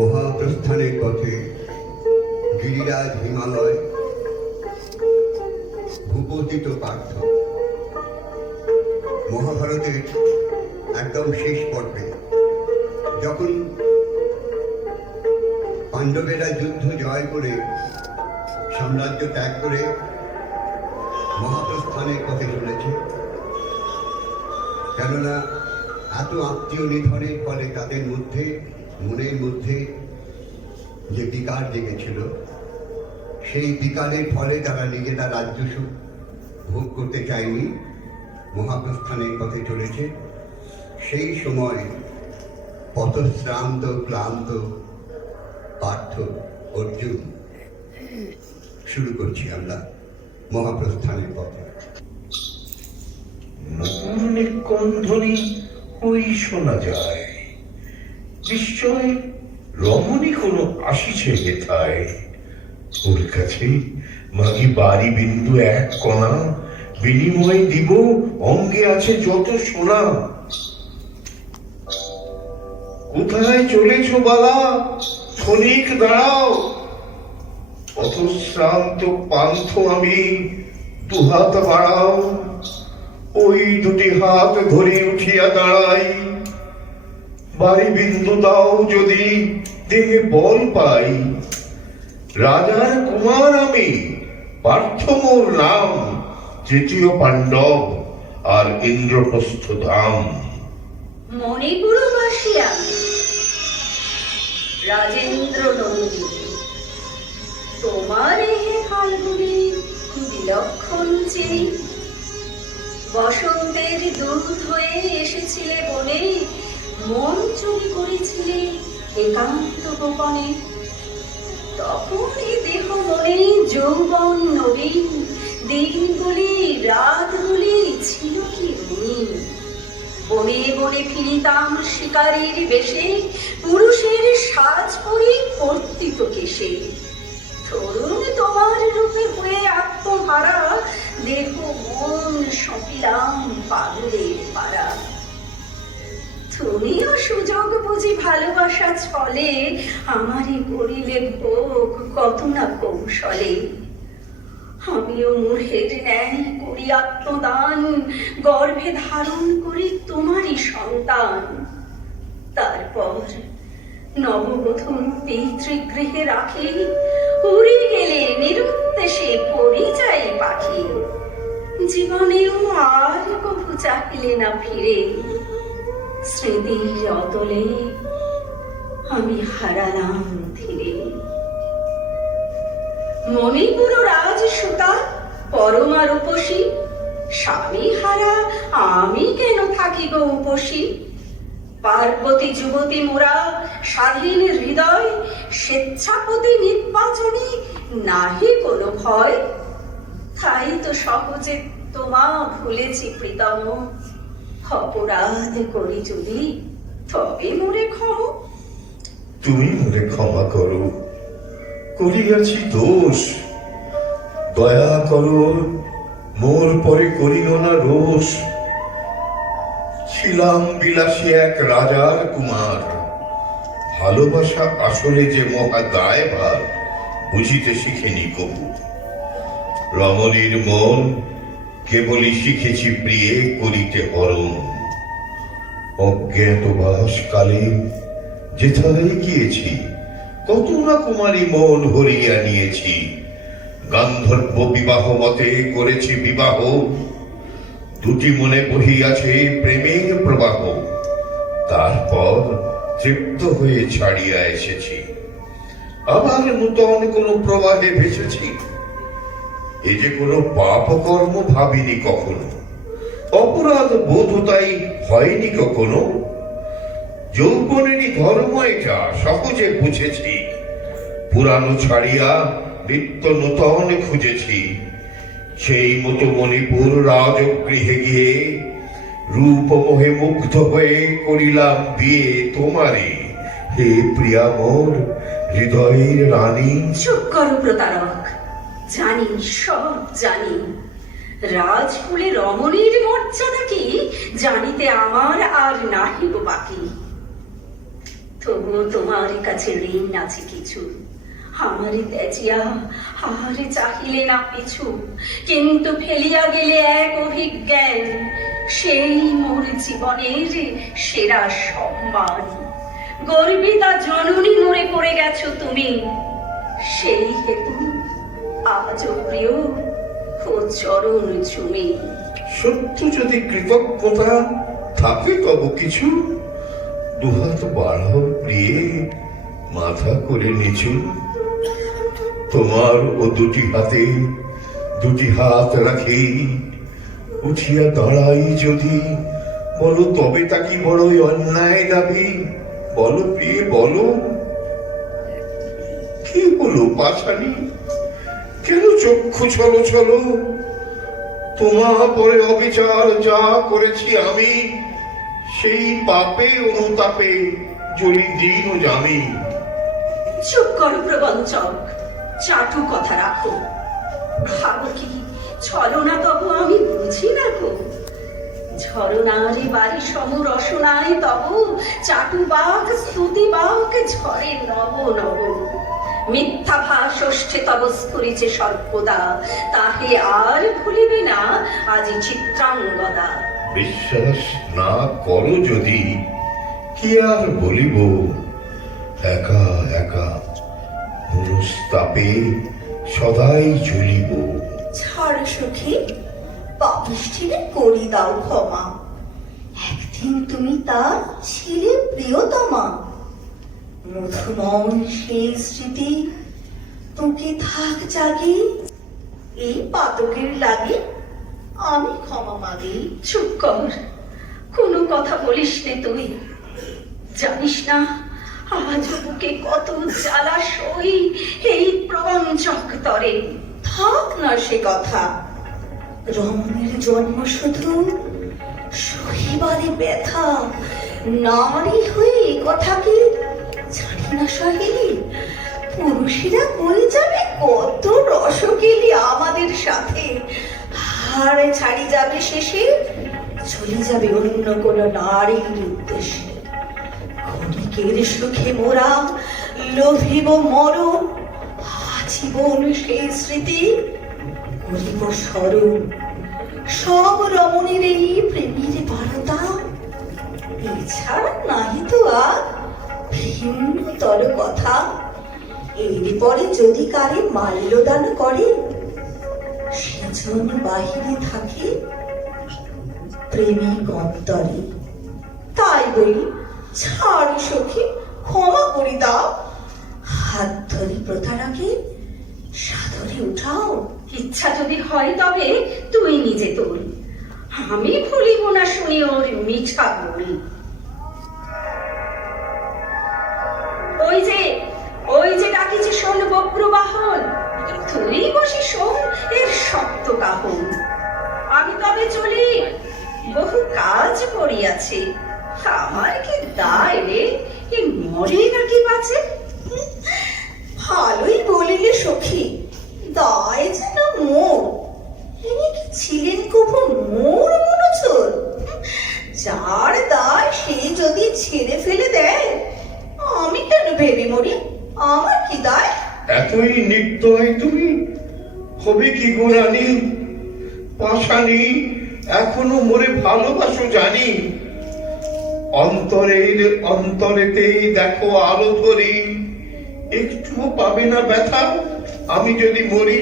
মহাপ্রস্থানের পথে গিরিরাজ হিমালয় ভূপতিত পার্থ। মহাভারতের একদম শেষ পর্বে যখন পাণ্ডবেরা যুদ্ধ জয় করে সাম্রাজ্য ত্যাগ করে মহাপ্রস্থানের পথে চলেছে, কেননা এত আত্মীয় নিধনের ফলে তাদের মধ্যে মনের মধ্যে যে বিকার জেগেছিল, সেই বিকারের ফলে তারা নিজেরা রাজ্য সুখ ভোগ করতে চায়নি, মহাপ্রস্থানের পথে চলেছে। সেই সময় পথশ্রান্ত ক্লান্ত পার্থ অর্জুন শুরু করছি আমরা মহাপ্রস্থানের পথে। অনেক কন্ধনি ওই শোনা যায়, নিশ্চয় রমণী কোনো আসিছে হেথায়। ওর কাছে মাগি বাড়ি বিন্দু এক কণা, বিনিময় দিব অঙ্গে আছে যত সোনা। কোথায় চলেছ বালা, ক্ষণিক দাঁড়াও। পথশ্রান্ত পান্থ আমি, দুহাত বাড়াও। ওই দুটি হাত ধরে উঠিয়া দাঁড়াই, বাড়ি বিন্দু দাও যদি দেহে বল পাই। রাজার কুমার আমি, পার্থ মোর নাম, তৃতীয় পাণ্ডব আর ইন্দ্রপ্রস্থ ধাম। মণিপুরবাসী আমি, রাজেন্দ্র নন্দিনী। তোমার এহে ফাল্গুনি বিলক্ষণ চিনি। বসন্তের দূত হয়ে এসেছিলে বনে, মন চুরি করেছিলে একান্ত গোপনে। তখন এ দেহ মনে যৌবন নবীন, দিনগুলি রাতগুলি ছিল কি রঙিন। বনে বনে ফিরিতাম শিকারীর বেশে, পুরুষের সাজ পরি কর্তিত কেশে। তরুণ তোমার রূপে হয়ে আত্মহারা, দেহ মন সঁপিলাম পাগলের পাড়া। তুমিও সুযোগ বুঝি ভালোবাসা ছলে, আমারে করিলে ভোগ কত না কৌশলে। আমিও মূঢ়ের ন্যায় করি আত্মদান, গর্ভে ধারণ করি তোমারই সন্তান। তারপর নববধূ পিতৃগৃহে রাখি, উড়ে গেলে নিরুদ্দেশে পরিযায়ী পাখি। জীবনেও আর কভু চাহিলে না ফিরে, স্মৃতির অতলে আমি হারালাম ধীরে। মণিপুর রাজ সুতা পরমা রূপসী, স্বামী হারা আমি কেন থাকিব উপসী। পার্বতী যুবতী মোরা স্বাধীন হৃদয়, স্বেচ্ছাপতি নির্বাচনে নাহি কোনো ভয়। তাই তো সহজে তোমা ভুলেছি প্রীতম, অপরাধ করি যদি তবে মোরে ক্ষম। তুমি মোরে ক্ষমা করো, করিয়াছি দোষ। দয়া করো, মোর পরে করিও না রোষ। ছিলাম বিলাসী এক রাজার কুমার, ভালোবাসা আসলে যে মহা দায়ভার বুঝিতে শিখেনি কবু। রমণীর মন কেবলই শিখেছি প্রিয়ে করিতে হরণ। অজ্ঞাতবাস কালে যেথায় গিয়েছি, কত না কুমারী মন হরিয়া নিয়েছি। গান্ধর্ব বিবাহ মতে করেছি বিবাহ, দুটি মনে বহিয়াছে প্রেমের প্রবাহ। তারপর তৃপ্ত হয়ে ছাড়িয়া এসেছি, আবার নূতন কোন প্রবাহে ভেসেছি। এ যে কোনো পাপ কর্ম ভাবিনি কখনো, অপরাধ বোধ তাই হয়নি কখনো। যৌবনেরই ধর্ম এটা সহজে বুঝেছি, পুরানো ছাড়িয়া নিত্য নূতন খুঁজেছি। সেই মতো মণিপুর রাজগৃহে গিয়ে রূপ মোহে মুগ্ধ হয়ে করিলাম বিয়ে তোমারে, হে প্রিয়া মোর হৃদয়ের রানী। চুপ করো প্রতারক, জানি সব জানি। রাজকুলে রমণীর মর্যাদা কি জানিতে আমার আর নাহিব বাকি। তবুও তোমার কাছে ঋণ আছে কিছু। আমারে তেজিয়া আর চাহিলে না পিছু, কিন্তু ফেলিয়া গেলে এক অভিজ্ঞান, সেই মোর জীবনের সেরা সম্মান। গর্বিতা জননী মরে পড়ে গেছো তুমি, সেই হেতু আজ প্রিয় ও চরণ চুমি। সত্য যদি কৃতজ্ঞতা থাকে তব কিছু, দুহাত বাড়াও প্রিয়ে, মাথা করে নিচু। তোমার ও দুটি হাত রাখি, উঠিয়া দাঁড়াই যদি, বলো তবে তা কি বড়ই অন্যায় দাবি? বলো প্রিয়ে বলো, কি হলো পাশানি? কেন চক্ষু ছলো ছলো? তোমার পরে অবিচার যা করেছি আমি, সেই পাপে অনুতাপে জ্বলি দিন ও জামি। চুপ করো প্রবঞ্চক, চাটু কথা রাখো। ভাবো কি ছলনা তবু আমি বুঝি না গো। ঝরনারে বাড়ি সম রসনায় তবু চাটু বাক স্তুতি বাক ঝরে নব নব। মিথ্যা ভাষষ্ঠে তব স্ফুরিছে সর্বদা, তাহে আর ভুলিবে না আজি চিত্রাঙ্গদা। বিশ্বাস না করো যদি, কি আর বলিব? একা একা মনস্তাপে সদাই জ্বলিব। ছাড় সখী, পাপিষ্ঠিরে করি দাও ক্ষমা। একদিন তুমি তার ছিলে প্রিয়তমা। মধুময় সেই স্মৃতি তোকে থাক জাগি। এই পাতকের লাগে আমি ক্ষমা মাগি। চুপ কর, কোনো কথা বলিস নে তুই। জানিস না আজ বুকে কত জ্বালা সই এই প্রবঞ্চক তরে। থাক না সে কথা, রমণীর জন্ম শুধু সহিবারে ব্যথা। নারী হয়ে এ কথা কি জানি না সহেলি? পুরুষেরা করে যাবে কত রসকেলি আমাদের সাথে, হাড় ছাড়ি যাবে শেষে, চলে যাবে অন্য কোন নারীর উদ্দেশ্যে। ক্ষণিকের সুখে মোরা লোভিব মরণ, আজীবন সেই স্মৃতি করিব স্মরণ। সব রমণীর এই প্রেমের বারতা, এছাড়া নাহি তো আর ভিন্নতর কথা। এরপরে যদি কারে মাল্যদান করে, সেজন বাহিরে থাকে প্রেমিক অন্তরে। তাই বলি ছাড় সখী, ক্ষমা করি দাও। হাত ধরি প্রতারকে সাদরে উঠাও। ইচ্ছা যদি হয় তবে তুই নিজে তোল, আমি ভুলিব না শুনি ওর মিঠা বলি। ওই যে ডাকিছে শোন বক্র বাহন, তুই বসি শোন এর শক্ত কাহন। আমি তবে চলি, বহু কাজ পড়িয়াছে। আমার কি দায় রে, এ মরে নাকি বাঁচে? ভালোই বলিলে সখী, দায় যেন মোর। ইনি কি ছিলেন কবু মোর মনোচর? যার দায় সে যদি ছেড়ে ফেলে দেয়, আমি কেন ভেবে মরি? আমার কি দায়? এতই নির্দয় তুমি? হবে কি গো রানী? পাশানি এখনো মোরে ভালোবাসো জানি। অন্তরেতে দেখো আলো ধরি, একটুও পাবে না ব্যথা আমি যদি মরি।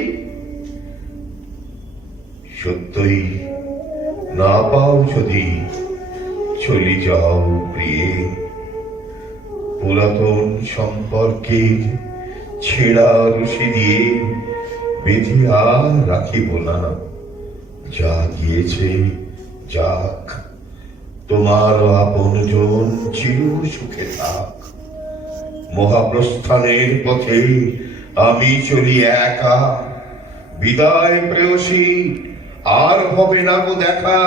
সত্যই না পাও যদি, চলে যাও প্রিয়ে। পুরাতন সম্পর্কের ছেঁড়া রশি দিয়ে বেঁধে আর রাখিব না। যা গিয়েছে যাক, তোমার আপনজন চির সুখে থাক। মহাপ্রস্থানের পথে আমি চলি একা। বিদায় প্রেয়সী, আর হবে না গো দেখা।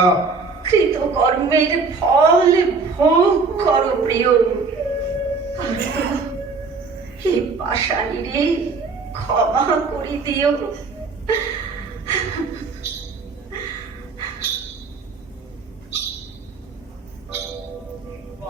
কৃতকর্মের ফল ভোগ করো প্রিয়। হে পাষাণী রে, ক্ষমা করে দিও।